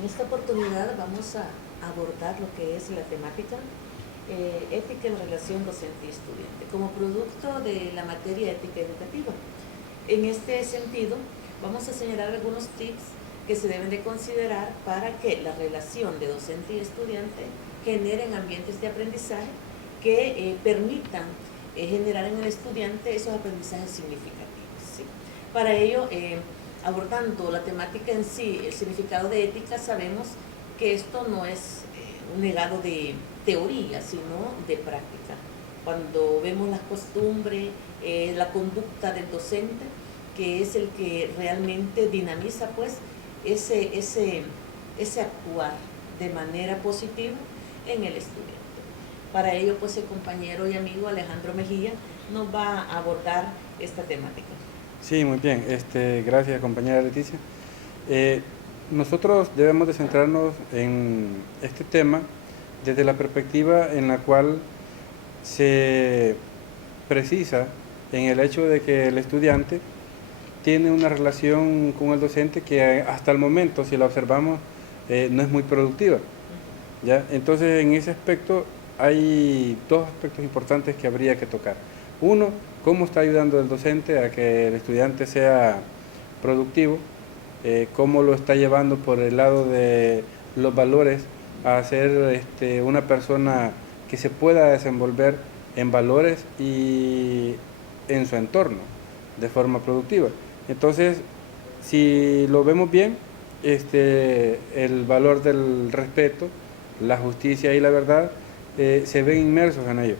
En esta oportunidad vamos a abordar lo que es la temática ética en relación docente y estudiante, como producto de la materia ética educativa. En este sentido, vamos a señalar algunos tips que se deben de considerar para que la relación de docente y estudiante generen ambientes de aprendizaje que permitan generar en el estudiante esos aprendizajes significativos, ¿sí? Para ello, abordando la temática en sí, el significado de ética, sabemos que esto no es un legado de teoría, sino de práctica. Cuando vemos las costumbres, la conducta del docente, que es el que realmente dinamiza pues ese actuar de manera positiva en el estudiante. Para ello pues el compañero y amigo Alejandro Mejía nos va a abordar esta temática. Sí, muy bien. Gracias, compañera Leticia. Nosotros debemos de centrarnos en este tema desde la perspectiva en la cual se precisa en el hecho de que el estudiante tiene una relación con el docente que hasta el momento, si la observamos, no es muy productiva, ¿ya? Entonces, en ese aspecto hay dos aspectos importantes que habría que tocar. Uno, cómo está ayudando el docente a que el estudiante sea productivo, cómo lo está llevando por el lado de los valores a ser una persona que se pueda desenvolver en valores y en su entorno de forma productiva. Entonces, si lo vemos bien, el valor del respeto, la justicia y la verdad se ven inmersos en ello,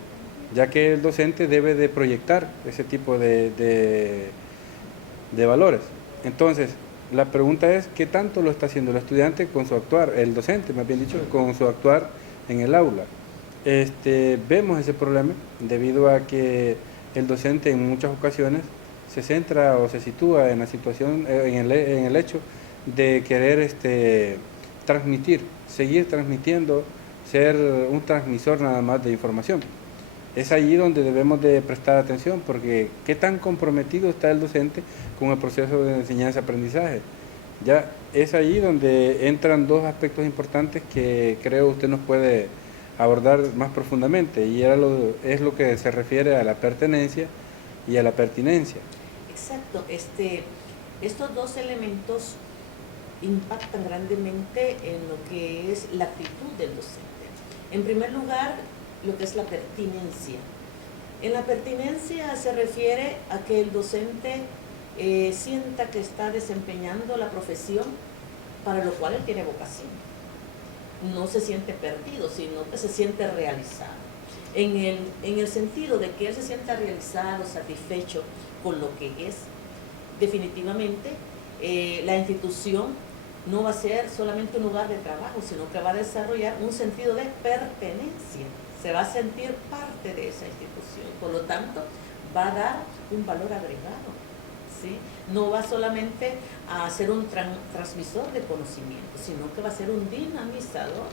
ya que el docente debe de proyectar ese tipo de valores. Entonces, la pregunta es, ¿qué tanto lo está haciendo el estudiante con su actuar, el docente, más bien dicho, con su actuar en el aula? Vemos ese problema debido a que el docente en muchas ocasiones se centra o se sitúa en la situación, en el hecho de querer transmitir, seguir transmitiendo, ser un transmisor nada más de información. Es allí donde debemos de prestar atención, porque qué tan comprometido está el docente con el proceso de enseñanza-aprendizaje. Ya es allí donde entran dos aspectos importantes que creo usted nos puede abordar más profundamente, y es lo que se refiere a la pertenencia y a la pertinencia. Exacto, estos dos elementos impactan grandemente en lo que es la actitud del docente. En primer lugar, lo que es la pertinencia. En la pertinencia se refiere a que el docente sienta que está desempeñando la profesión para lo cual él tiene vocación. No se siente perdido, sino que se siente realizado. En el sentido de que él se sienta realizado, satisfecho con lo que es, definitivamente la institución no va a ser solamente un lugar de trabajo, sino que va a desarrollar un sentido de pertenencia. Se va a sentir parte de esa institución, por lo tanto va a dar un valor agregado, ¿sí? No va solamente a ser un transmisor de conocimiento, sino que va a ser un dinamizador,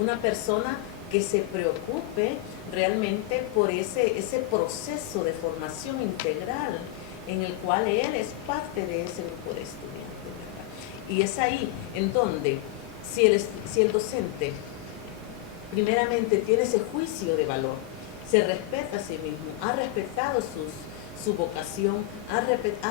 una persona que se preocupe realmente por ese proceso de formación integral en el cual él es parte de ese grupo de estudiantes, ¿verdad? Y es ahí en donde si el docente primeramente tiene ese juicio de valor, se respeta a sí mismo, ha respetado su vocación, ha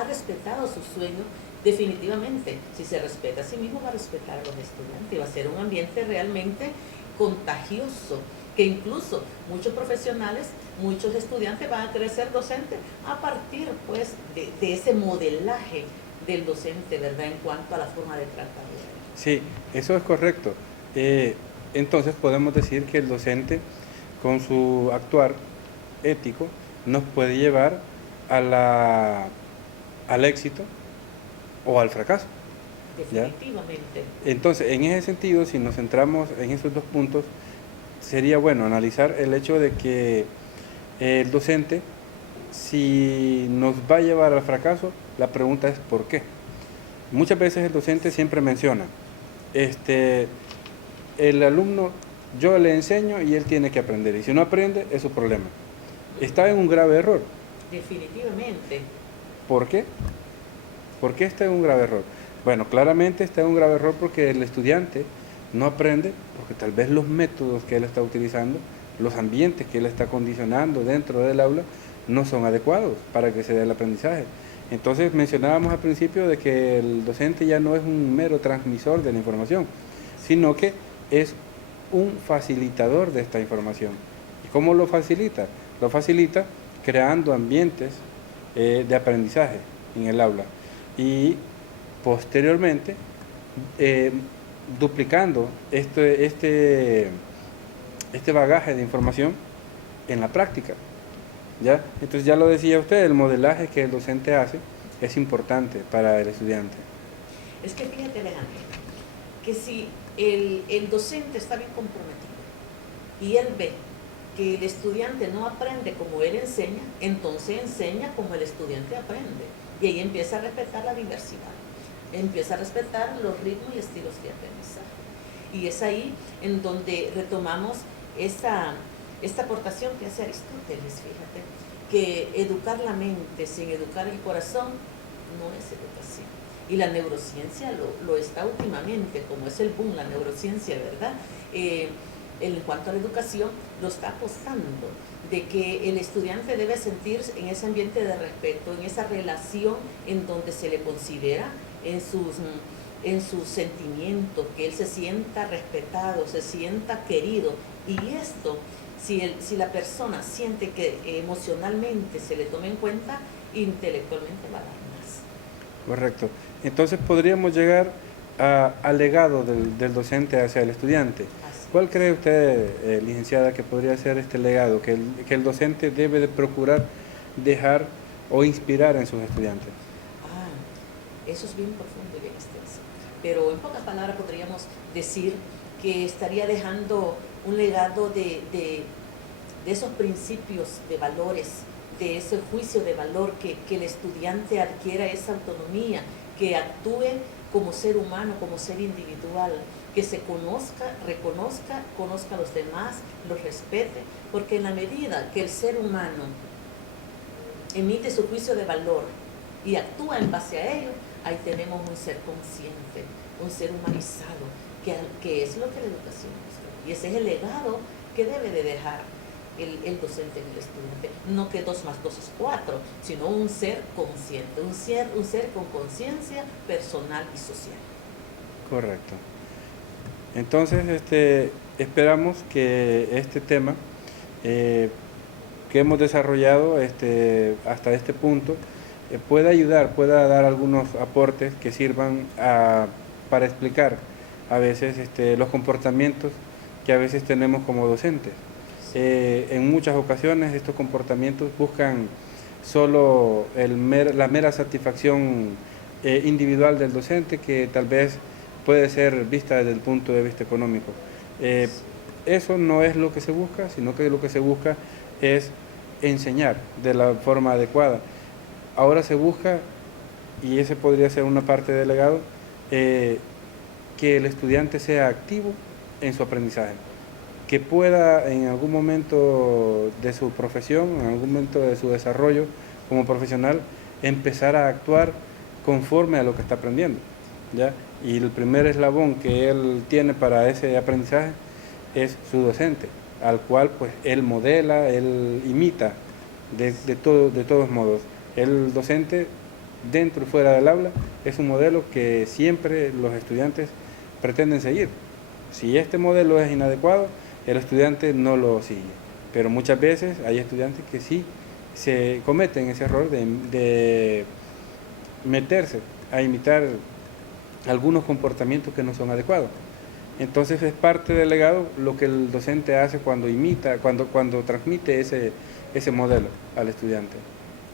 respetado sus sueños, definitivamente, si se respeta a sí mismo, va a respetar a los estudiantes y va a ser un ambiente realmente contagioso, que incluso muchos profesionales, muchos estudiantes van a querer ser docentes a partir pues de ese modelaje del docente, ¿verdad?, en cuanto a la forma de tratar. Sí, eso es correcto. Entonces podemos decir que el docente, con su actuar ético, nos puede llevar al éxito o al fracaso. Definitivamente. ¿Ya? Entonces, en ese sentido, si nos centramos en esos dos puntos, sería bueno analizar el hecho de que el docente, si nos va a llevar al fracaso, la pregunta es ¿por qué? Muchas veces el docente siempre menciona, el alumno, yo le enseño y él tiene que aprender, y si no aprende, es su problema. Está en un grave error. Definitivamente. ¿Por qué? ¿Por qué está en un grave error? Bueno, claramente está en un grave error porque el estudiante no aprende, porque tal vez los métodos que él está utilizando, los ambientes que él está condicionando dentro del aula, no son adecuados para que se dé el aprendizaje. Entonces mencionábamos al principio de que el docente ya no es un mero transmisor de la información, sino que es un facilitador de esta información. ¿Y cómo lo facilita? Lo facilita creando ambientes de aprendizaje en el aula y posteriormente duplicando este bagaje de información en la práctica. ¿Ya? Entonces ya lo decía usted, el modelaje que el docente hace es importante para el estudiante. Es que fíjate, Alejandro, que si el docente está bien comprometido y él ve que el estudiante no aprende como él enseña, entonces enseña como el estudiante aprende. Y ahí empieza a respetar la diversidad, empieza a respetar los ritmos y estilos de aprendizaje. Y es ahí en donde retomamos esta aportación que hace Aristóteles, fíjate, que educar la mente sin educar el corazón no es educación. Y la neurociencia lo está últimamente, como es el boom, la neurociencia, ¿verdad? En cuanto a la educación, lo está apostando, de que el estudiante debe sentirse en ese ambiente de respeto, en esa relación en donde se le considera en sus sentimientos, que él se sienta respetado, se sienta querido. Y esto, si la persona siente que emocionalmente se le toma en cuenta, intelectualmente va a dar más. Correcto. Entonces podríamos llegar al legado del docente hacia el estudiante. ¿Cuál cree usted, licenciada, que podría ser este legado que el docente debe de procurar dejar o inspirar en sus estudiantes? Eso es bien profundo y bien extenso. Pero en pocas palabras podríamos decir que estaría dejando un legado de esos principios de valores, de ese juicio de valor, que el estudiante adquiera esa autonomía, que actúe como ser humano, como ser individual, que se conozca, reconozca, conozca a los demás, los respete, porque en la medida que el ser humano emite su juicio de valor y actúa en base a ello, ahí tenemos un ser consciente, un ser humanizado, que es lo que la educación busca. Y ese es el legado que debe de dejar el docente en el estudiante. No que 2 más 2 es 4, sino un ser consciente, un ser con conciencia personal y social. Correcto. Entonces, esperamos que este tema que hemos desarrollado hasta este punto pueda ayudar, pueda dar algunos aportes que sirvan para explicar a veces los comportamientos que a veces tenemos como docentes. En muchas ocasiones estos comportamientos buscan solo la mera satisfacción individual del docente, que tal vez puede ser vista desde el punto de vista económico. Eso no es lo que se busca, sino que lo que se busca es enseñar de la forma adecuada. Ahora se busca, y ese podría ser una parte del legado, que el estudiante sea activo en su aprendizaje, que pueda en algún momento de su profesión, en algún momento de su desarrollo como profesional, empezar a actuar conforme a lo que está aprendiendo, ¿ya? Y el primer eslabón que él tiene para ese aprendizaje es su docente, al cual pues él modela, él imita de todos modos. El docente, dentro y fuera del aula, es un modelo que siempre los estudiantes pretenden seguir. Si este modelo es inadecuado, el estudiante no lo sigue. Pero muchas veces hay estudiantes que sí se cometen ese error de meterse a imitar algunos comportamientos que no son adecuados. Entonces es parte del legado lo que el docente hace cuando imita, cuando transmite ese modelo al estudiante.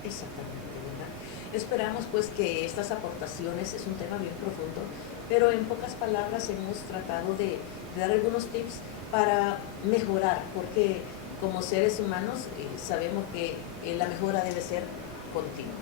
Exactamente, ¿verdad? Esperamos pues que estas aportaciones, es un tema bien profundo, pero en pocas palabras hemos tratado de dar algunos tips para mejorar, porque como seres humanos sabemos que la mejora debe ser continua.